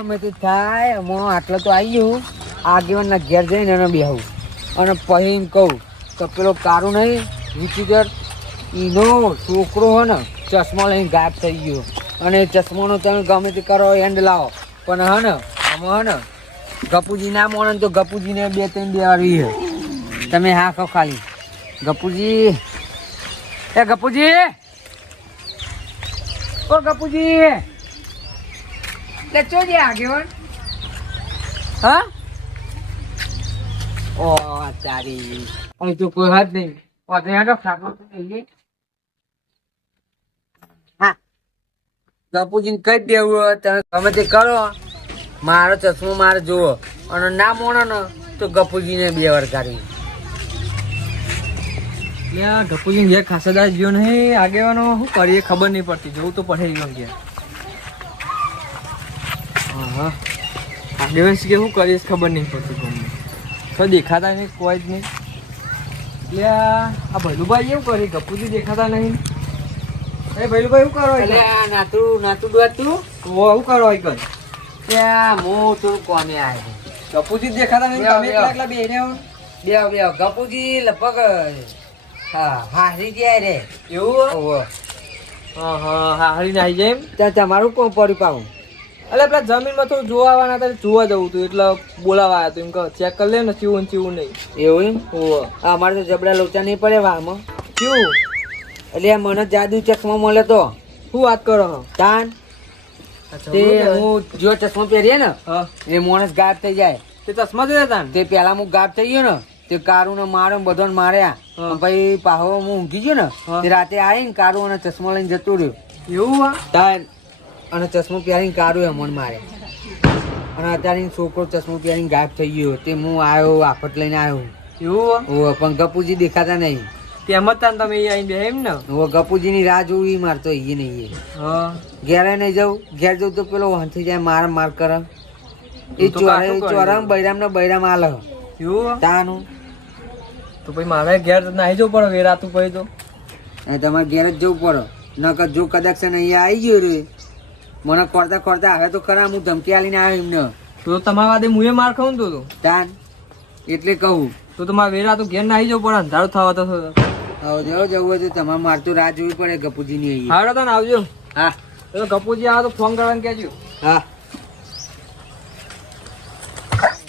ગમે તે થાય આટલો તો આવી ગયું આગેવાનના ઘેર જઈને એને બેહું અને પછી એમ કહું તો પેલો કારું નહીં વિચિત્ર એનો છોકરો હે ને ચશ્મા લઈને ગાયબ થઈ ગયો અને એ ચશ્માનો તમે ગમે તે કરો એન્ડ લાવો પણ હે ને આમાં હે ને ગપુજી ના મોણે તો ગપુજીને 2-3 દેવાડી છે તમે હા કહો ખાલી ગપુજી એ ગપુજી ઓ ગપુજી લે ચો જે આગેવાન હા ઓ તારી અહીં તો કોઈ હાથ નહીં પાછળ હેડો ખાતો લઈએ હા ગપુજીને કહી દેવું તમે ગમે તે કરો મારો ચશ્મો મારે જુઓ અને ના મોણો ને તો ગપુજીને 2 વાર કાઢી ત્યાં ગપુજી ઘેર ખાસાદાર ગયો નહીં આગેવાનો શું કરીએ ખબર નહીં પડતી જવું તો પડે ગયો ઘેર હા આગેવાન કે શું કરીએ ખબર નહીં પડતી તમને તો દેખાતા નહીં કોઈ જ નહીં એટલે આ ભૈલુભાઈ એવું કરી ગપુજી દેખાતા નહીં એ ભૈલુભાઈ શું કરો એટલે નાતું ડોતું શું કરો કર ત્યાં હું તો કોને આવ્યો ગપુજી દેખાતા નહીં તમે એકલા બેને બે ગપુજી લગભગ હા હારી ગયા રે એવું ઓહો હા હારીને આવી જાય એમ ત્યાં તમારું કોણ પડ્યું પાવું એટલે પેલા જમીનમાં તો જોવા આવવાના હતા જોવા જવું હતું એટલે બોલાવા આવ્યા હતું એમ કહો ચેક કરી લે ને ચીવું નહીં એવું એમ ઓહો અમારે તો જબડા લોચા નહીં પડે વામાં કેવું એટલે મને જાદુ ચશ્મા મળે તો શું વાત કરો તાન તે હું જો ચશ્મા પહેરીએ ને હા એ માણસ ગાયબ થઈ જાય તે ચશ્મા જોયા હતા ને તે પેલા હું ગાયબ થઈ ગયો ને તે કારું ને મારે બધાને માર્યા હા. ભાઈ પાહો હું ઊંઘી ગયો ને હા. તે રાતે આવીને કારું અને ચશ્મા લઈને જતું રહ્યું એવું હા તાન અને ચશ્મો પહેરીને કારું એ મને મારે અને અત્યારે ઈ છોકરો ચશ્મો પહેરીને ગાયબ થઈ ગયો તે હું આવ્યો આફત લઈને આવ્યો એવું ઓ પણ ગપુજી દેખાતા નહીં તેમ જ તાન તમે અહીં બે એમ ને ઓ ગપુજીની રાહ જોવી મારતો એ નહીં હા ઘેરે નહીં જાઉં ઘેર જવું તો પેલો વાંચી જાય માર કરે એ તો કાઢું કરી ચોરામ બૈરામ ને બૈરામ આલે એવું તાનું તો પછી મારે ઘેર નાહી જવું પડે વેરાતું પછી તો તમારે ઘેર જ જવું પડે નકર જો કદાચ છે ને અહીંયા આવી ગયો રે મને ખોરતા આવે તો ખરા હું ધમકી આલીને આવ્યો એમને તો તમારા વાદે મુએ માર ખાઉં તો તાન એટલે કહું તો તમારે વેરાતું ઘેર નાહી જવું પડે અંધારું થવા તો હવે જવું હોય તો તમારે મારે તો રાહ જોવી પડે ગપુજીની અહીંયા હાડો તને આવજો હા તો ગપુજી આવે તો ફોન કરવાનું કહેજો હા